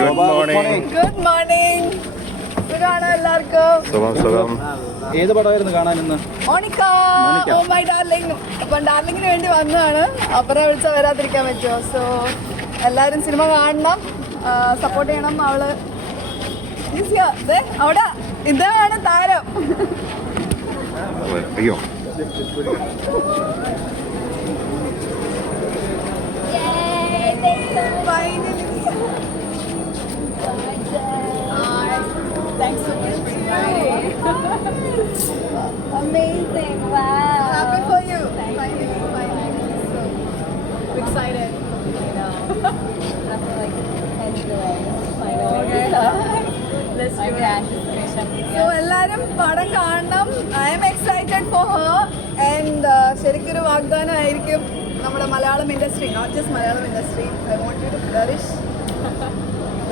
Good morning. സുഖാണോ എല്ലാവർക്കും? ഏത് പടമായിരുന്നു കാണാൻ ഇന്ന്? Monica, oh my darling. അപ്പം ഡാർലിങ്ങിന് വേണ്ടി വന്നതാണ്. അപ്പുറം വിളിച്ചാൽ വരാതിരിക്കാൻ പറ്റുമോ? സോ എല്ലാവരും സിനിമ കാണണം, സപ്പോർട്ട് ചെയ്യണം. അവള് അവിടെ ഇതാണ് താരം. അയ്യോ Thanks so much for inviting. Amazing! Wow. Happy for you. Finally. So excited. I know. After like 10 days, finally. Let's do it. Anticipation. So എല്ലാരും പടം കാണണം. I am excited for her and ശരിക്കൊരു വാഗ്ദാനമായിരിക്കും നമ്മുടെ Malayalam industry, not just Malayalam industry. I want you to flourish.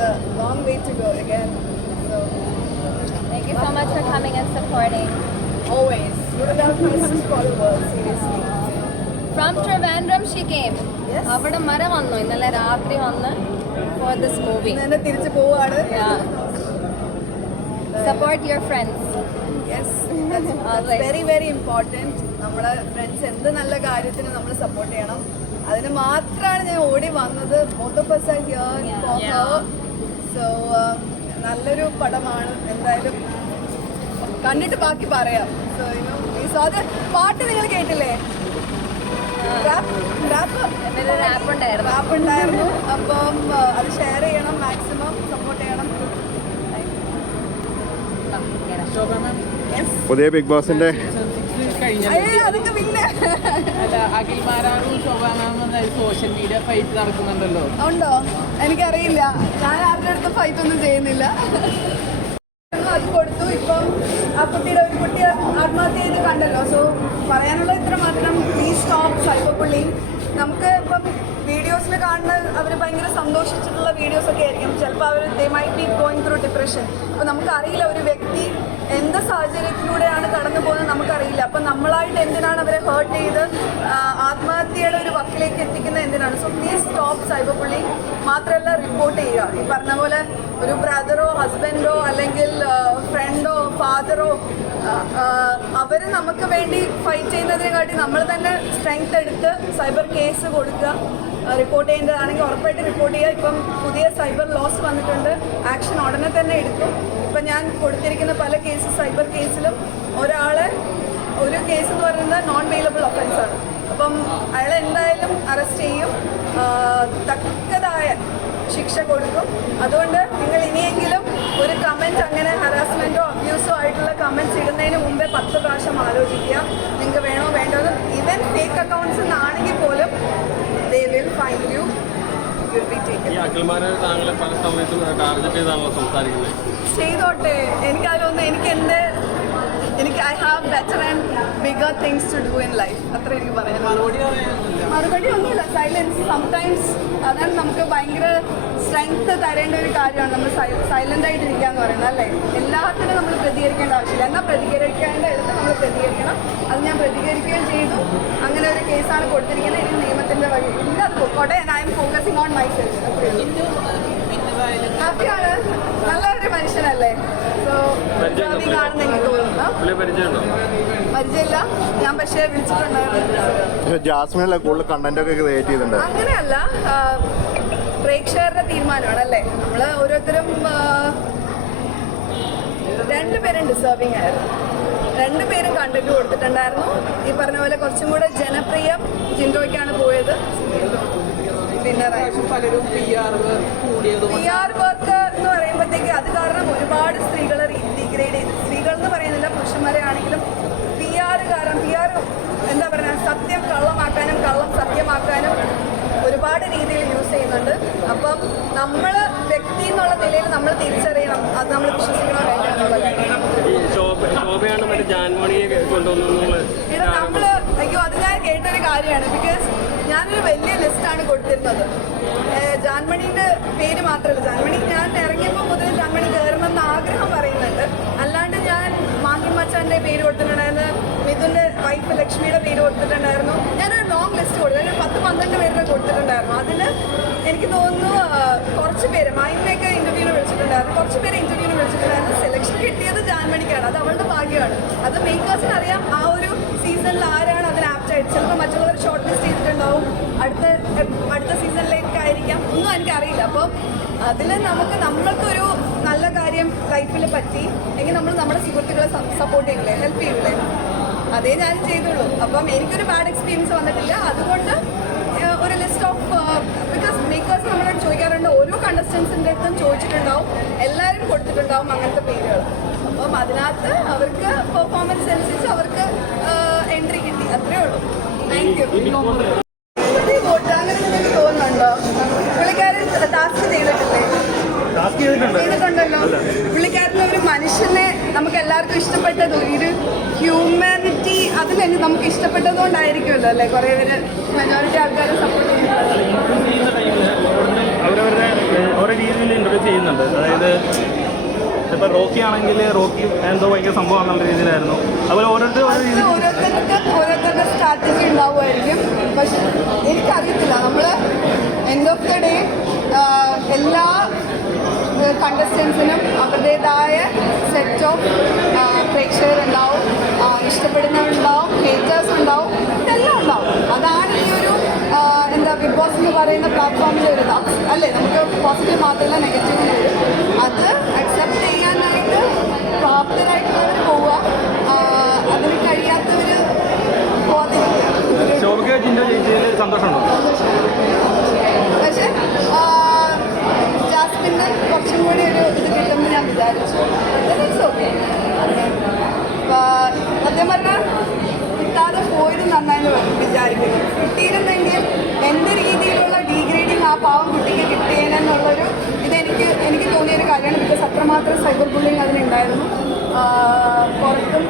The long way to go again. So Thank you so much for coming and supporting. always. You're the best followers, seriously. From Trivandrum she came. Yes. അവിടെ വരെ വന്നു, ഇന്നലെ രാത്രി വന്ന് for this movie. ഇന്ന് തിരിച്ചു പോവാണ്. Yeah. Support your friends. Yes, that's very very important. നമ്മുടെ ഫ്രണ്ട്സ് എന്ത് നല്ല കാര്യത്തിന് നമ്മൾ സപ്പോർട്ട് ചെയ്യണം. അതിന് മാത്രമാണ് ഞാൻ ഓടി വന്നത്. Both of us are here for her. So നല്ലൊരു പടമാണ്. എന്തായാലും കണ്ടിട്ട് ബാക്കി പറയാം. സോ യു പാട്ട് നിങ്ങൾ കേട്ടില്ലേ? റാപ്പ് ഉണ്ടായിരുന്നു. അപ്പം അത് ഷെയർ ചെയ്യണം, മാക്സിമം സപ്പോർട്ട് ചെയ്യണം. പുതിയ ബിഗ് ബോസിന്റെ അതൊക്കെ പിന്നെ അഖിൽ മാരാറും ശോഭ മാമും സോഷ്യൽ മീഡിയ ഫൈറ്റ് നടക്കുന്നുണ്ടല്ലോ. ഉണ്ടോ? എനിക്കറിയില്ല. ഞാൻ ആരുടെ അടുത്ത് ഫൈറ്റ് ഒന്നും ചെയ്യുന്നില്ല. അത് കൊടുത്തു. ഇപ്പം ആ കുട്ടിയുടെ ഒരു കുട്ടി ആത്മഹത്യ ചെയ്ത് കണ്ടല്ലോ. സോ പറയാനുള്ള ഇത്ര മാത്രം, പ്ലീസ് സ്റ്റോപ്പ് സൈബർ ബുള്ളിങ്. നമുക്ക് ഇപ്പം വീഡിയോസിൽ കാണുന്ന അവർ ഭയങ്കര സന്തോഷിച്ചിട്ടുള്ള വീഡിയോസൊക്കെ ആയിരിക്കും. ചിലപ്പോൾ അവർ they might be going through depression. അപ്പോൾ നമുക്കറിയില്ല ഒരു വ്യക്തി എന്ത് സാഹചര്യത്തിലൂടെയാണ് കടന്നു പോകുന്നത് നമുക്കറിയില്ല. അപ്പം നമ്മളായിട്ട് എന്തിനാണ് അവരെ ഹേർട്ട് ചെയ്ത് ആത്മഹത്യയുടെ ഒരു വക്കിലേക്ക് എത്തിക്കുന്നത് എന്തിനാണ്? So please stop cyber bullying. മാത്രമല്ല റിപ്പോർട്ട് ചെയ്യുക. ഈ പറഞ്ഞ പോലെ ഒരു ബ്രദറോ ഹസ്ബൻഡോ അല്ലെങ്കിൽ ഫ്രണ്ടോ ഫാദറോ അവർ നമുക്ക് വേണ്ടി ഫൈറ്റ് ചെയ്യുന്നതിനെക്കാട്ടി നമ്മൾ തന്നെ സ്ട്രെങ്ത് എടുത്ത് സൈബർ കേസ് കൊടുക്കുക. റിപ്പോർട്ട് ചെയ്യേണ്ടതാണെങ്കിൽ ഉറപ്പായിട്ട് റിപ്പോർട്ട് ചെയ്യുക. ഇപ്പം പുതിയ സൈബർ ലോസ് വന്നിട്ടുണ്ട്. ആക്ഷൻ ഉടനെ തന്നെ എടുക്കും. ഇപ്പം ഞാൻ കൊടുത്തിരിക്കുന്ന പല കേസ് സൈബർ കേസിലും ഒരു കേസ് എന്ന് പറയുന്നത് നോൺ വെയിലബിൾ ഒഫൻസാണ്. അപ്പം അയാളെ എന്തായാലും അറസ്റ്റ് ചെയ്യും, തക്കതായ ശിക്ഷ കൊടുക്കും. അതുകൊണ്ട് നിങ്ങൾ ഇനിയെങ്കിലും ഒരു കമൻറ്റ് അങ്ങനെ ഹറാസ്മെൻറ്റോ അബ്യൂസോ ആയിട്ടുള്ള കമൻറ്റ്സ് ഇടുന്നതിന് മുമ്പേ 10 പ്രാവശ്യം ആലോചിക്കുക. നിങ്ങൾക്ക് വേണോ വേണ്ടോ. ഈവൻ ഫേക്ക് അക്കൗണ്ട്സ് എന്നാണെങ്കിൽ പോലും they will find you will be taken. ഈ അഖിൽമാരെ താങ്കളെ പല സമയത്തും ടാർഗറ്റ് ചെയ്താണല്ലോ സംസാരിക്കുന്നത്. ചെയ്തോട്ടെ. എനിക്കതിലൊന്നും എനിക്ക് I have better and bigger things to do in life. അത്ര എനിക്ക് പറയാം. മറുപടി ഒന്നുമില്ല. സൈലൻസ് സംടൈംസ് അതാണ് നമുക്ക് ഭയങ്കര സ്ട്രെങ്ത് തരേണ്ട ഒരു കാര്യമാണ്. നമ്മൾ സൈലൻ്റ് ആയിട്ടിരിക്കുക എന്ന് പറയുന്നത്, അല്ലേ? എല്ലാത്തിനും നമ്മൾ പ്രതികരിക്കേണ്ട ആവശ്യമില്ല. എന്നാൽ പ്രതികരിക്കേണ്ട എടുത്ത് നമ്മൾ പ്രതികരിക്കണം. അത് ഞാൻ പ്രതികരിക്കുകയും ചെയ്തു. അങ്ങനെ ഒരു കേസാണ് കൊടുത്തിരിക്കുന്നത്. ഇനി നിയമത്തിൻ്റെ വഴി ഇല്ല, അത് പോട്ടെ. I M focusing on my self. ഹാപ്പിയാണ്. നല്ലൊരു മനുഷ്യനല്ലേ? സോ കാണുന്ന എനിക്ക് തോന്നുന്നു. പരിചയമില്ല ഞാൻ, പക്ഷേ വിളിച്ചിട്ടുണ്ടായിരുന്നു. ജാസ്മിനല്ലേ കൂടുതൽ കണ്ടന്റ് ഒക്കെ ക്രിയേറ്റ് ചെയ്തിട്ടുണ്ട്. അങ്ങനെയല്ല, പ്രേക്ഷകരുടെ തീരുമാനമാണ്, അല്ലേ? നമ്മൾ ഓരോരുത്തരും 2 പേരും ഡിസേർവിങ് ആയിരുന്നു. 2 പേരും കണ്ടന്റ് കൊടുത്തിട്ടുണ്ടായിരുന്നു. ഈ പറഞ്ഞ പോലെ കുറച്ചും കൂടെ ജനപ്രിയം ജിൻഡോയ്ക്കാണ് പോയത്. പിന്നെ പലരും PR വർക്ക് എന്ന് പറയുമ്പോഴത്തേക്ക് അത് കാരണം ഒരുപാട് സ്ത്രീകളെ ഡിഗ്രേഡ് ചെയ്തു. സ്ത്രീകൾ എന്ന് പറയുന്നില്ല, പുരുഷന്മാരെ ആണെങ്കിലും PR എന്താ പറയുക, സത്യം കള്ളമാക്കാനും കള്ളം സത്യമാക്കാനും ഒരുപാട് രീതിയിൽ യൂസ് ചെയ്യുന്നുണ്ട്. അപ്പം നമ്മൾ വ്യക്തി എന്നുള്ള നിലയിൽ നമ്മൾ തിരിച്ചറിയണം. അത് നമ്മൾ വിശ്വസിക്കണോ വേണ്ട എന്നുള്ളത്. അയ്യോ, അത് ഞാൻ കേട്ടൊരു കാര്യമാണ്. ബിക്കോസ് ഞാനൊരു വലിയ ലിസ്റ്റാണ് കൊടുത്തിരുന്നത്. ജാൻമണീൻ്റെ പേര് മാത്രമല്ല, ജാൻമണി ഞാൻ ഇറങ്ങിയപ്പോൾ മുതൽ ജാൻമണി കയറണമെന്ന് ആഗ്രഹം പറയുന്നുണ്ട്. അല്ലാണ്ട് ഞാൻ മാഹിം മച്ചാൻ്റെ പേര് കൊടുത്തിട്ടുണ്ടായിരുന്നു, മിഥുൻ്റെ വൈഫ് ലക്ഷ്മിയുടെ പേര് കൊടുത്തിട്ടുണ്ടായിരുന്നു. ഞാനൊരു ലോങ് ലിസ്റ്റ് കൊടുത്തു. ഒരു 10-12 പേരുടെ കൊടുത്തിട്ടുണ്ടായിരുന്നു. അതിൽ എനിക്ക് തോന്നുന്നു കുറച്ച് പേര് മൈമിനെയൊക്കെ അത് അവളുടെ ഭാഗ്യമാണ്. അത് മേക്കേഴ്സിന് അറിയാം ആ ഒരു സീസണിൽ ആരാണ് അതിന് ആപ്റ്റായിട്ട്. ചിലപ്പോൾ മറ്റുള്ളവർ ഷോർട്ട് ലിസ്റ്റ് ചെയ്തിട്ടുണ്ടാവും, അടുത്ത സീസണിലേക്കായിരിക്കാം, ഒന്നും എനിക്കറിയില്ല. അപ്പോൾ അതിൽ നമ്മൾക്കൊരു നല്ല കാര്യം ലൈഫിൽ പറ്റി എങ്കിൽ നമ്മൾ നമ്മുടെ സുഹൃത്തുക്കളെ സപ്പോർട്ട് ചെയ്യില്ലേ, ഹെൽപ്പ് ചെയ്യില്ലേ, അതേ ഞാൻ ചെയ്തുള്ളൂ. അപ്പം എനിക്കൊരു ബാഡ് എക്സ്പീരിയൻസ് വന്നിട്ടില്ല. അതുകൊണ്ട് ഒരു ലിസ്റ്റ് ഓഫ് ബിക്കോസ് മേക്കേഴ്സ് നമ്മളോട് ചോദിക്കാറുണ്ട്, ഓരോ കണ്ടസ്റ്റൻസിൻ്റെ അടുത്തും ചോദിച്ചിട്ടുണ്ടാവും, എല്ലാവരും കൊടുത്തിട്ടുണ്ടാവും അങ്ങനത്തെ പേരുകൾ. അപ്പം അതിനകത്ത് അവർക്ക് പെർഫോമൻസ് അനുസരിച്ച് അവർക്ക് എൻട്രി കിട്ടി, അത്രേ ഉള്ളൂ. Thank you. വോട്ട് അങ്ങനെ നിങ്ങൾക്ക് തോന്നുന്നുണ്ടോ? പുള്ളിക്കാരൻ ടാസ്ക് ചെയ്തിട്ടുണ്ടല്ലോ. പുള്ളിക്കാരൻ ഒരു മനുഷ്യനെ നമുക്ക് എല്ലാവർക്കും ഇഷ്ടപ്പെട്ടത്, ഒരു ഹ്യൂമാനിറ്റി അതിൽ നമുക്ക് ഇഷ്ടപ്പെട്ടതുകൊണ്ടായിരിക്കുമല്ലോ അല്ലേ കുറേ പേര് മെജോറിറ്റി ആൾക്കാരെ സപ്പോർട്ട് ചെയ്യുന്നത്. അവരവരുടെ ഓരോ രീതിയിൽ ഇൻട്രൊഡ്യൂസ് ചെയ്യുന്നുണ്ട്. അതായത് ഇപ്പോൾ റോക്കി ആണെങ്കിൽ റോക്കി എന്തോ ഭയങ്കര സംഭവം എന്നുള്ള രീതിയിലായിരുന്നു. അതുപോലെ ഓരോരുത്തരുടെ സ്ട്രാറ്റജി ഉണ്ടാവുമായിരിക്കും. പക്ഷെ എനിക്കറിയത്തില്ല, നമ്മൾ എൻഡ് ഓഫ് ദ ഡേ എല്ലാ കണ്ടസ്റ്റൻസിനും അവരുടേതായ സെറ്റ് ഓഫ് പ്രേക്ഷകരുണ്ടാവും, ഇഷ്ടപ്പെടുന്നവരുണ്ടാവും, ഹേറ്റേഴ്സ് ഉണ്ടാവും, ഇതെല്ലാം ഉണ്ടാവും. അതാണ് ഈ ഒരു ബിഗ് ബോസ് എന്ന് പറയുന്ന പ്ലാറ്റ്ഫോമിൽ ഒരു അല്ലേ, നമുക്ക് പോസിറ്റീവ് മാത്രമല്ല നെഗറ്റീവ് വരും. അത് അക്സെപ്റ്റ് ചെയ്യാനായിട്ട് പ്രാപ്തരായിട്ടുള്ളവർ പോവുക, അതിന് കഴിയാത്തവർ സന്തോഷമുണ്ടോ? പക്ഷേ ജാസ്മിന് കുറച്ചും കൂടി ഒരു ഇത് കിട്ടുമെന്ന് ഞാൻ വിചാരിച്ചു. ഓക്കെ, സത്യം പറഞ്ഞാൽ കിട്ടാതെ പോയത് നന്നായെന്ന് വിചാരിക്കുന്നു. കിട്ടിയിരുന്നെങ്കിൽ എന്ത് രീതിയിലുള്ള ഡീഗ്രേഡിങ് ആ പാവം കുട്ടിക്ക് കിട്ടിയേനെന്നുള്ളൊരു എനിക്ക് തോന്നിയൊരു കാര്യമാണ്. ബിക്കോസ് അത്രമാത്രം സൈബർ ബുള്ളിങ് അതിനുണ്ടായിരുന്നു. പുറത്തും